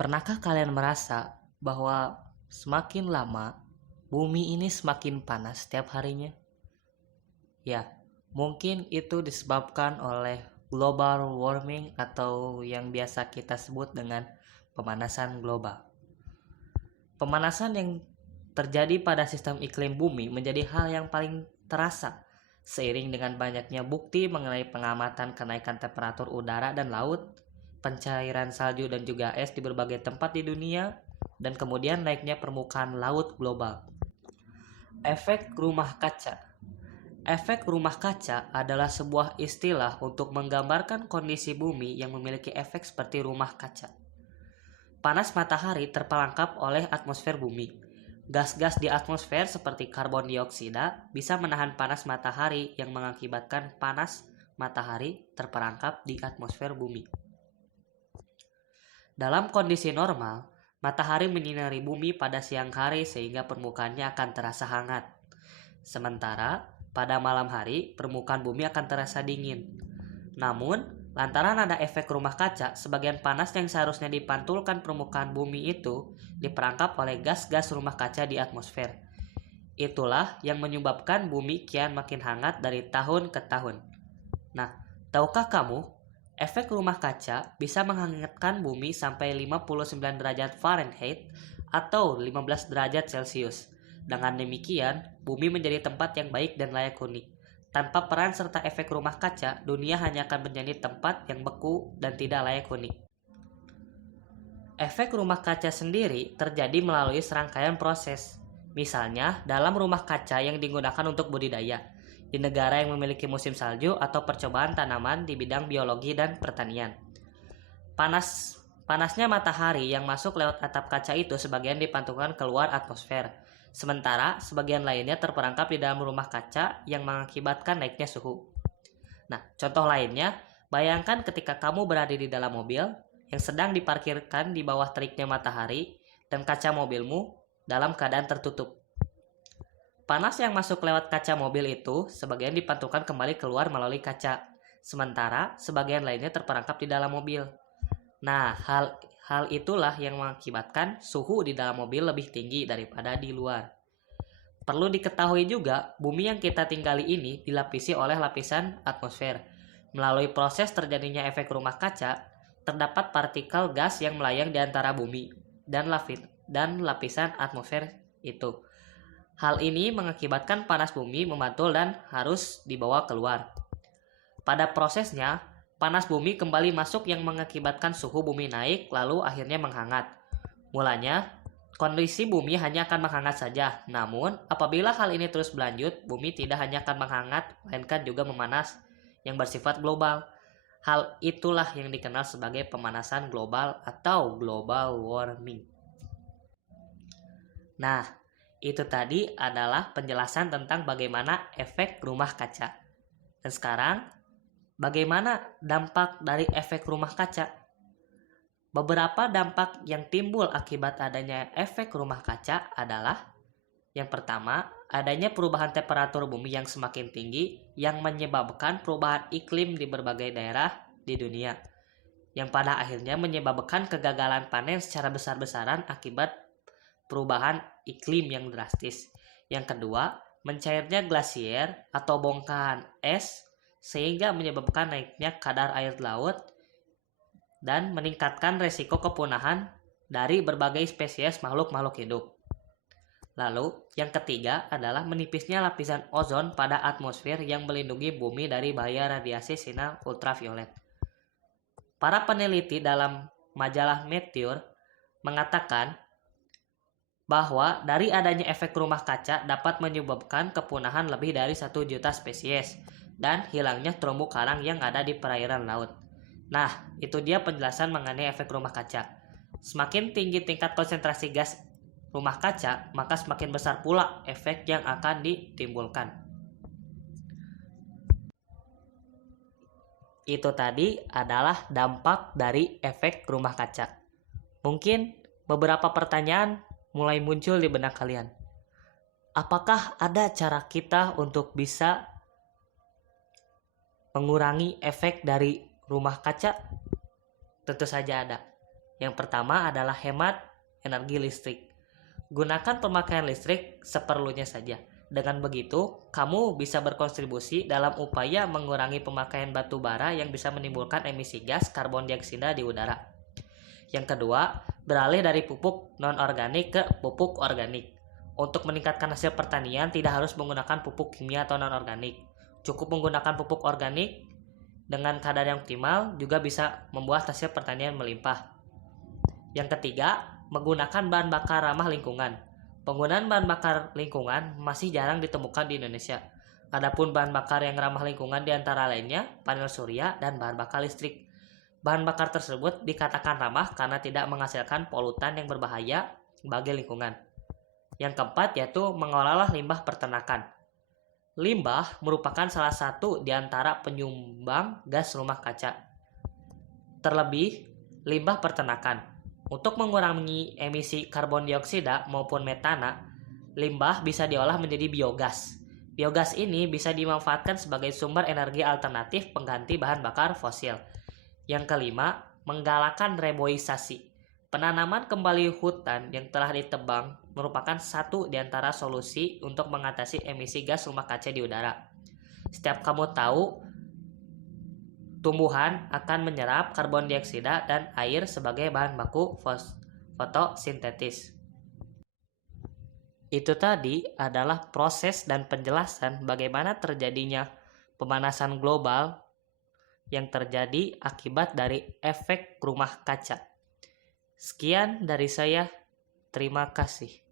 Pernahkah kalian merasa bahwa semakin lama bumi ini semakin panas setiap harinya? Ya, mungkin itu disebabkan oleh global warming atau yang biasa kita sebut dengan pemanasan global. Pemanasan yang terjadi pada sistem iklim bumi menjadi hal yang paling terasa seiring dengan banyaknya bukti mengenai pengamatan kenaikan temperatur udara dan laut, pencairan salju dan juga es di berbagai tempat di dunia, dan kemudian naiknya permukaan laut global. Efek rumah kaca. Efek rumah kaca adalah sebuah istilah untuk menggambarkan kondisi bumi yang memiliki efek seperti rumah kaca. Panas matahari terperangkap oleh atmosfer bumi. Gas-gas di atmosfer seperti karbon dioksida bisa menahan panas matahari yang mengakibatkan panas matahari terperangkap di atmosfer bumi. Dalam kondisi normal, matahari menyinari bumi pada siang hari sehingga permukaannya akan terasa hangat. Sementara, pada malam hari, permukaan bumi akan terasa dingin. Namun, lantaran ada efek rumah kaca, sebagian panas yang seharusnya dipantulkan permukaan bumi itu diperangkap oleh gas-gas rumah kaca di atmosfer. Itulah yang menyebabkan bumi kian makin hangat dari tahun ke tahun. Nah, tahukah kamu, efek rumah kaca bisa menghangatkan bumi sampai 59 derajat Fahrenheit atau 15 derajat Celcius. Dengan demikian, bumi menjadi tempat yang baik dan layak huni. Tanpa peran serta efek rumah kaca, dunia hanya akan menjadi tempat yang beku dan tidak layak huni. Efek rumah kaca sendiri terjadi melalui serangkaian proses. Misalnya, dalam rumah kaca yang digunakan untuk budidaya, di negara yang memiliki musim salju atau percobaan tanaman di bidang biologi dan pertanian. Panasnya matahari yang masuk lewat atap kaca itu sebagian dipantulkan keluar atmosfer. Sementara sebagian lainnya terperangkap di dalam rumah kaca yang mengakibatkan naiknya suhu. Nah, contoh lainnya, bayangkan ketika kamu berada di dalam mobil yang sedang diparkirkan di bawah teriknya matahari dan kaca mobilmu dalam keadaan tertutup. Panas yang masuk lewat kaca mobil itu sebagian dipantulkan kembali keluar melalui kaca, sementara sebagian lainnya terperangkap di dalam mobil. Nah, hal itulah yang mengakibatkan suhu di dalam mobil lebih tinggi daripada di luar. Perlu diketahui juga, bumi yang kita tinggali ini dilapisi oleh lapisan atmosfer. Melalui proses terjadinya efek rumah kaca, terdapat partikel gas yang melayang di antara bumi dan lapisan atmosfer itu. Hal ini mengakibatkan panas bumi memantul dan harus dibawa keluar. Pada prosesnya, panas bumi kembali masuk yang mengakibatkan suhu bumi naik lalu akhirnya menghangat. Mulanya, kondisi bumi hanya akan menghangat saja. Namun, apabila hal ini terus berlanjut, bumi tidak hanya akan menghangat, melainkan juga memanas yang bersifat global. Hal itulah yang dikenal sebagai pemanasan global atau global warming. Nah, itu tadi adalah penjelasan tentang bagaimana efek rumah kaca. Dan sekarang, bagaimana dampak dari efek rumah kaca? Beberapa dampak yang timbul akibat adanya efek rumah kaca adalah: yang pertama, adanya perubahan temperatur bumi yang semakin tinggi yang menyebabkan perubahan iklim di berbagai daerah di dunia, yang pada akhirnya menyebabkan kegagalan panen secara besar-besaran akibat perubahan iklim yang drastis. Yang kedua, mencairnya glasier atau bongkahan es sehingga menyebabkan naiknya kadar air laut dan meningkatkan resiko kepunahan dari berbagai spesies makhluk-makhluk hidup. Lalu, yang ketiga adalah menipisnya lapisan ozon pada atmosfer yang melindungi bumi dari bahaya radiasi sinar ultraviolet. Para peneliti dalam majalah Nature mengatakan bahwa dari adanya efek rumah kaca dapat menyebabkan kepunahan lebih dari 1 juta spesies dan hilangnya terumbu karang yang ada di perairan laut. Nah, itu dia penjelasan mengenai efek rumah kaca. Semakin tinggi tingkat konsentrasi gas rumah kaca, maka semakin besar pula efek yang akan ditimbulkan. Itu tadi adalah dampak dari efek rumah kaca. Mungkin beberapa pertanyaan mulai muncul di benak kalian. Apakah ada cara kita untuk bisa mengurangi efek dari rumah kaca? Tentu saja ada. Yang pertama adalah hemat energi listrik. Gunakan pemakaian listrik seperlunya saja. Dengan begitu, kamu bisa berkontribusi dalam upaya mengurangi pemakaian batu bara yang bisa menimbulkan emisi gas karbon dioksida di udara. Yang kedua, beralih dari pupuk non-organik ke pupuk organik. Untuk meningkatkan hasil pertanian, tidak harus menggunakan pupuk kimia atau non-organik. Cukup menggunakan pupuk organik dengan kadar yang optimal juga bisa membuat hasil pertanian melimpah. Yang ketiga, menggunakan bahan bakar ramah lingkungan. Penggunaan bahan bakar lingkungan masih jarang ditemukan di Indonesia. Adapun bahan bakar yang ramah lingkungan di antara lainnya panel surya dan bahan bakar listrik. Bahan bakar tersebut dikatakan ramah karena tidak menghasilkan polutan yang berbahaya bagi lingkungan. Yang keempat yaitu mengolah limbah peternakan. Limbah merupakan salah satu di antara penyumbang gas rumah kaca. Terlebih, limbah peternakan. Untuk mengurangi emisi karbon dioksida maupun metana, limbah bisa diolah menjadi biogas. Biogas ini bisa dimanfaatkan sebagai sumber energi alternatif pengganti bahan bakar fosil. Yang kelima, menggalakkan reboisasi. Penanaman kembali hutan yang telah ditebang merupakan satu di antara solusi untuk mengatasi emisi gas rumah kaca di udara. Setiap kamu tahu, tumbuhan akan menyerap karbon dioksida dan air sebagai bahan baku fotosintesis. Itu tadi adalah proses dan penjelasan bagaimana terjadinya pemanasan global yang terjadi akibat dari efek rumah kaca. Sekian dari saya, terima kasih.